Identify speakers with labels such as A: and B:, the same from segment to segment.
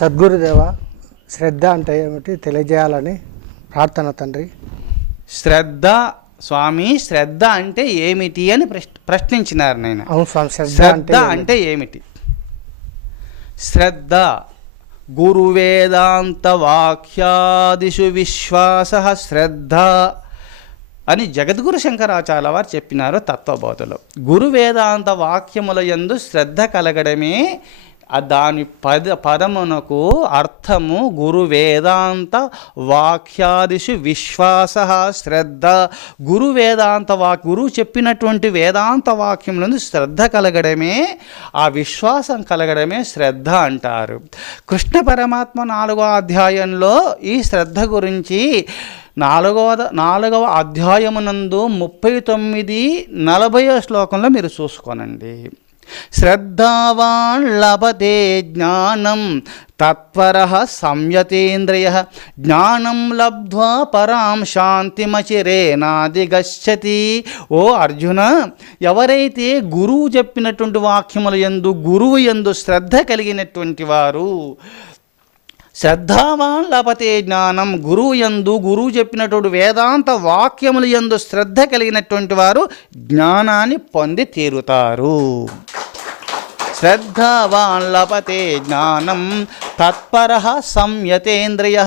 A: సద్గురుదేవ శ్రద్ధ అంటే ఏమిటి? తెలియజేయాలని ప్రార్థన తండ్రి.
B: శ్రద్ధ స్వామి శ్రద్ధ అంటే ఏమిటి అని ప్రశ్న ప్రశ్నించినారు నేను.
A: అవును స్వామి శ్రద్ధ అంటే
B: ఏమిటి? శ్రద్ధ గురువేదాంత వాక్యాదిషు విశ్వాస శ్రద్ధ అని జగద్గురు శంకరాచార్య వారు చెప్పినారు తత్వబోధలో. గురు వేదాంత వాక్యముల యందు శ్రద్ధ కలగడమే దాని పద పదమునకు అర్థము గురు వేదాంత వాక్యాదిషు విశ్వాస శ్రద్ధ. గురు వేదాంత వాక్ గురువు చెప్పినటువంటి వేదాంత వాక్యంలో శ్రద్ధ కలగడమే ఆ విశ్వాసం కలగడమే శ్రద్ధ అంటారు. కృష్ణ పరమాత్మ నాలుగో అధ్యాయంలో ఈ శ్రద్ధ గురించి నాలుగవ నాలుగవ అధ్యాయమునందు ముప్పై తొమ్మిది నలభైవ శ్లోకంలో మీరు చూసుకోనండి. శ్రద్ధావాన్ జ్ఞానం తత్పర సంయతేంద్రియ. జ్ఞానం లబ్ధ్వా పరాం శాంతిమచిరేనాదిగచ్చతి. ఓ అర్జున ఎవరైతే గురువు చెప్పినటువంటి వాక్యముల ఎందు గురువు యందు శ్రద్ధ కలిగినటువంటి వారు శ్రద్ధావాన్ లభతే జ్ఞానం. గురువు యందు గురువు చెప్పినటువంటి వేదాంత వాక్యములు యందు శ్రద్ధ కలిగినటువంటి వారు జ్ఞానాన్ని పొంది తీరుతారు. శ్రద్ధావాన్ లభతే జ్ఞానం. తత్పర సంయతేంద్రియ.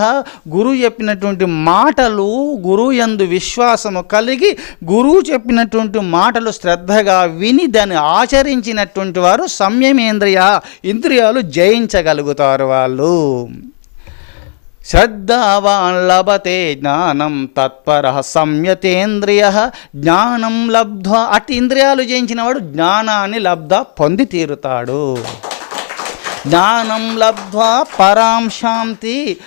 B: గురువు చెప్పినటువంటి మాటలు గురువు యందు విశ్వాసము కలిగి గురువు చెప్పినటువంటి మాటలు శ్రద్ధగా విని దాన్ని ఆచరించినటువంటి వారు సంయమేంద్రియ. ఇంద్రియాలు జయించగలుగుతారు వాళ్ళు. శ్రద్ధావాన్ లభతే జ్ఞానం తత్పర సంయతేంద్రియ. జ్ఞానం లబ్ధ్వ అటు ఇంద్రియాలు జయించినవాడు జ్ఞానాన్ని లబ్ధ పొంది తీరుతాడు. జ్ఞానం లబ్ధ పరాం శాంతి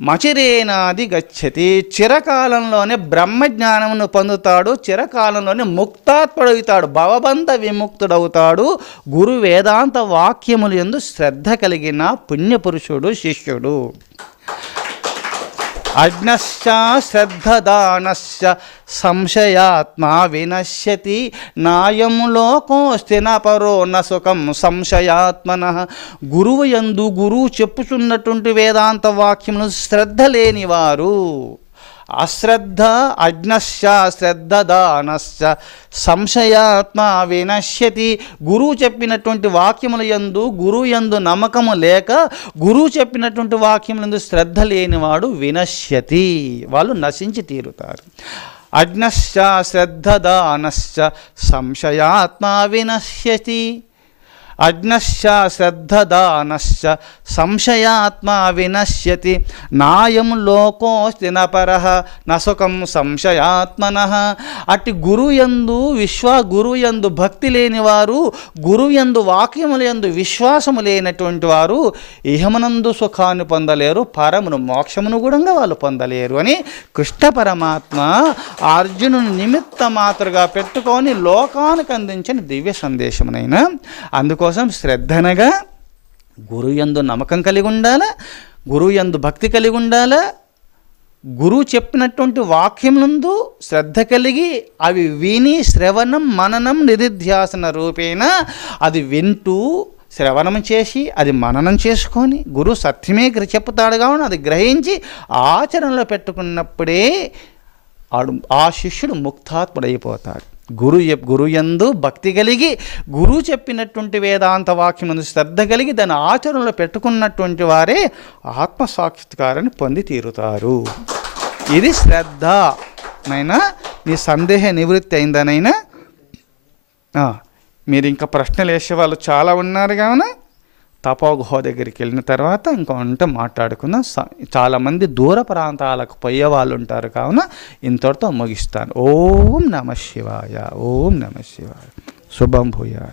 B: మచిరేనాది గచ్చతి. చిరకాలంలోనే బ్రహ్మజ్ఞానమును పొందుతాడు చిరకాలంలోనే ముక్తాత్ముడవుతాడు భవబంధ విముక్తుడవుతాడు. గురు వేదాంత వాక్యములు ఎందు శ్రద్ధ కలిగిన పుణ్యపురుషుడు శిష్యుడు. అజ్ఞశ్చ శ్రద్ధదానశ్చ సంశయాత్మా వినశ్యతి నాయం లోకోస్తి పరో నసుఖం సంశయాత్మన. గురువు యందు గురువు చెప్పుచున్నటువంటి వేదాంత వాక్యమును శ్రద్ధ లేనివారు అశ్రద్ధ అజ్ఞశ్చ శ్రద్ధదానశ్చ సంశయాత్మ వినశ్యతి. గురువు చెప్పినటువంటి వాక్యముల యందు గురువు యందు నమ్మకము లేక గురువు చెప్పినటువంటి వాక్యములందు శ్రద్ధ లేనివాడు వినశ్యతి. వాళ్ళు నశించి తీరుతారు. అజ్ఞశ్చ శ్రద్ధదానశ్చ సంశయాత్మ వినశ్యతి. అజ్ఞశ్చ శ్రద్ధదానశ్చ సంశయాత్మ వినశ్యతి నాయం లోకోస్తి నపర నసుఖం సంశయాత్మన. అట్టి గురుయందు విశ్వ గురుయందు భక్తి లేనివారు గురుయందు వాక్యములు యందు విశ్వాసము లేనటువంటి వారు ఇహమునందు సుఖాన్ని పొందలేరు పరమును మోక్షమును కూడా వాళ్ళు పొందలేరు అని కృష్ణ పరమాత్మ అర్జునుని నిమిత్త మాతృగా పెట్టుకొని లోకానికి అందించిన దివ్య సందేశమునైనా అందుకోసం శ్రద్ధనగా గురుయందు నమ్మకం కలిగి ఉండాలా? గురుయందు భక్తి కలిగి ఉండాలా? గురువు చెప్పినటువంటి వాక్యములందు శ్రద్ధ కలిగి అవి విని శ్రవణం మననం నిధిధ్యాసన రూపేణ అది వింటూ శ్రవణం చేసి అది మననం చేసుకొని గురువు సత్యమే చెప్తాడు కావున అది గ్రహించి ఆచరణలో పెట్టుకున్నప్పుడే ఆడు ఆ శిష్యుడు ముక్తాత్ముడైపోతాడు. గురు గురుయందు గురు యందు భక్తి కలిగి గురువు చెప్పినటువంటి వేదాంత వాక్యమందు శ్రద్ధ కలిగి దాని ఆచరణలో పెట్టుకున్నటువంటి వారే ఆత్మసాక్షాత్కారాన్ని పొంది తీరుతారు. ఇది శ్రద్ధ. నైనా నీ సందేహ నివృత్తి అయిందనైనా మీరు ఇంకా ప్రశ్నలు వేసే వాళ్ళు చాలా ఉన్నారు కావున తపోగుహ దగ్గరికి వెళ్ళిన తర్వాత ఇంకా ఉంటే మాట్లాడుకుందాం స- చాలామంది దూర ప్రాంతాలకు పోయే వాళ్ళు ఉంటారు కావున ఇంతటితో ముగిస్తాను. ఓం నమ శివాయ ఓం నమ శివాయ. శుభం భూయా